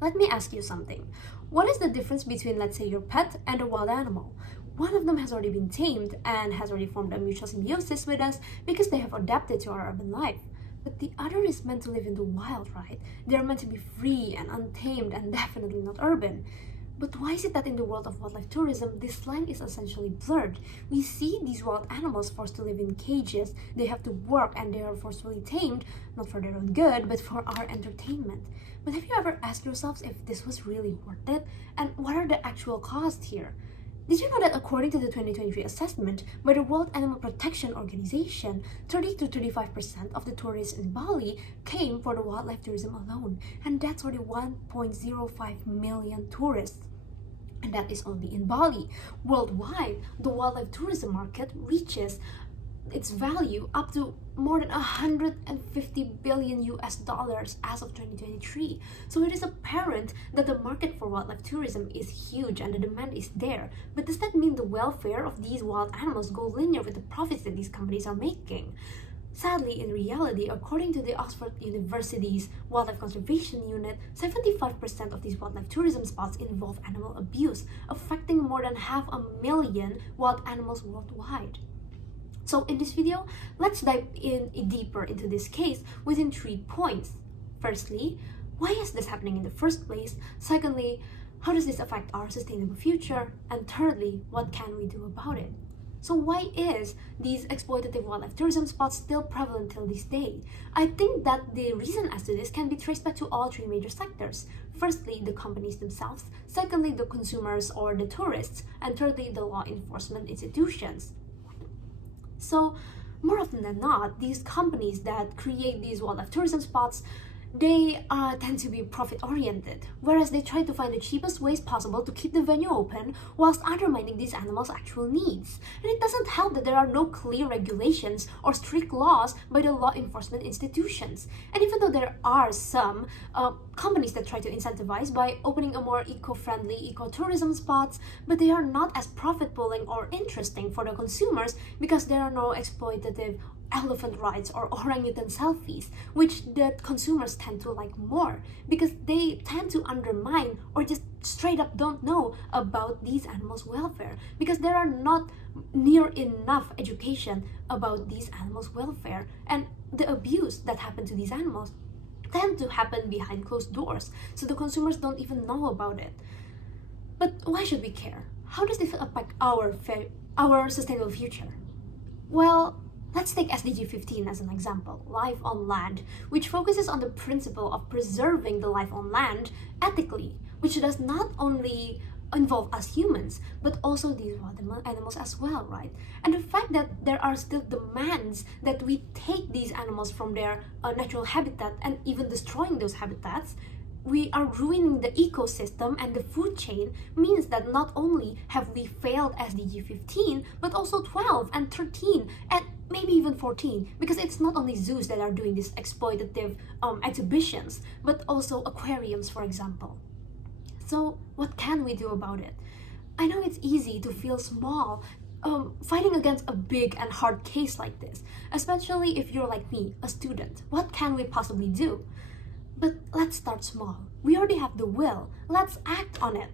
Let me ask you something. What is the difference between, let's say, your pet and a wild animal? One of them has already been tamed and has already formed a mutual symbiosis with us because they have adapted to our urban life. But the other is meant to live in the wild, right? They're meant to be free and untamed and definitely not urban. But why is it that in the world of wildlife tourism, this line is essentially blurred? We see these wild animals forced to live in cages, they have to work, and they are forcefully tamed, not for their own good, but for our entertainment. But have you ever asked yourselves if this was really worth it? And what are the actual costs here? Did you know that according to the 2023 assessment by the World Animal Protection Organization, 30 to 35% of the tourists in Bali came for the wildlife tourism alone, and that's already 1.05 million tourists. And that is only in Bali. Worldwide, the wildlife tourism market reaches its value up to more than 150 billion US dollars as of 2023. So it is apparent that the market for wildlife tourism is huge and the demand is there. But does that mean the welfare of these wild animals go linear with the profits that these companies are making? Sadly, in reality, according to the Oxford University's Wildlife Conservation Unit, 75% of these wildlife tourism spots involve animal abuse, affecting more than 500,000 wild animals worldwide. So in this video, let's dive in deeper into this case within 3 points. Firstly, why is this happening in the first place? Secondly, how does this affect our sustainable future? And thirdly, what can we do about it? So why is these exploitative wildlife tourism spots still prevalent till this day? I think that the reason as to this can be traced back to all 3 major sectors. Firstly, the companies themselves. Secondly, the consumers or the tourists. And thirdly, the law enforcement institutions. So more often than not, these companies that create these wildlife tourism spots, they tend to be profit-oriented, whereas they try to find the cheapest ways possible to keep the venue open whilst undermining these animals' actual needs. And it doesn't help that there are no clear regulations or strict laws by the law enforcement institutions. And even though there are some companies that try to incentivize by opening a more eco-friendly ecotourism spots, but they are not as profit-pulling or interesting for the consumers because there are no exploitative elephant rides or orangutan selfies, which the consumers tend to like more because they tend to undermine or just straight up don't know about these animals' welfare because there are not near enough education about these animals' welfare, and the abuse that happens to these animals tend to happen behind closed doors, so the consumers don't even know about it. But why should we care? How does this affect our sustainable future? Well, let's take SDG 15 as an example, Life on Land, which focuses on the principle of preserving the life on land ethically, which does not only involve us humans, but also these wild animals as well, right? And the fact that there are still demands that we take these animals from their natural habitat and even destroying those habitats, we are ruining the ecosystem and the food chain, means that not only have we failed SDG 15, but also 12 and 13 and maybe even 14, because it's not only zoos that are doing these exploitative exhibitions, but also aquariums, for example. So what can we do about it? I know it's easy to feel small fighting against a big and hard case like this, especially if you're like me, a student. What can we possibly do? But let's start small. We already have the will. Let's act on it.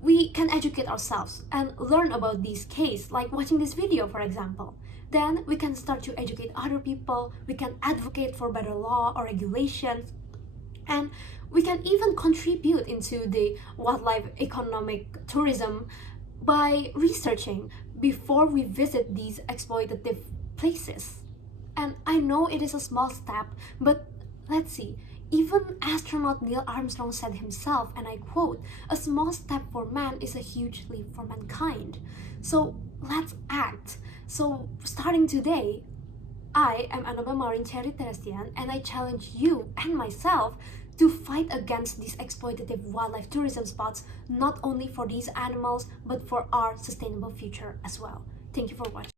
We can educate ourselves and learn about these cases, like watching this video, for example. Then we can start to educate other people. We can advocate for better law or regulations. And we can even contribute into the wildlife economic tourism by researching before we visit these exploitative places. And I know it is a small step, but let's see. Even astronaut Neil Armstrong said himself, and I quote, "A small step for man is a huge leap for mankind." So let's act. So starting today, I am Annabelle and I challenge you and myself to fight against these exploitative wildlife tourism spots, not only for these animals, but for our sustainable future as well. Thank you for watching.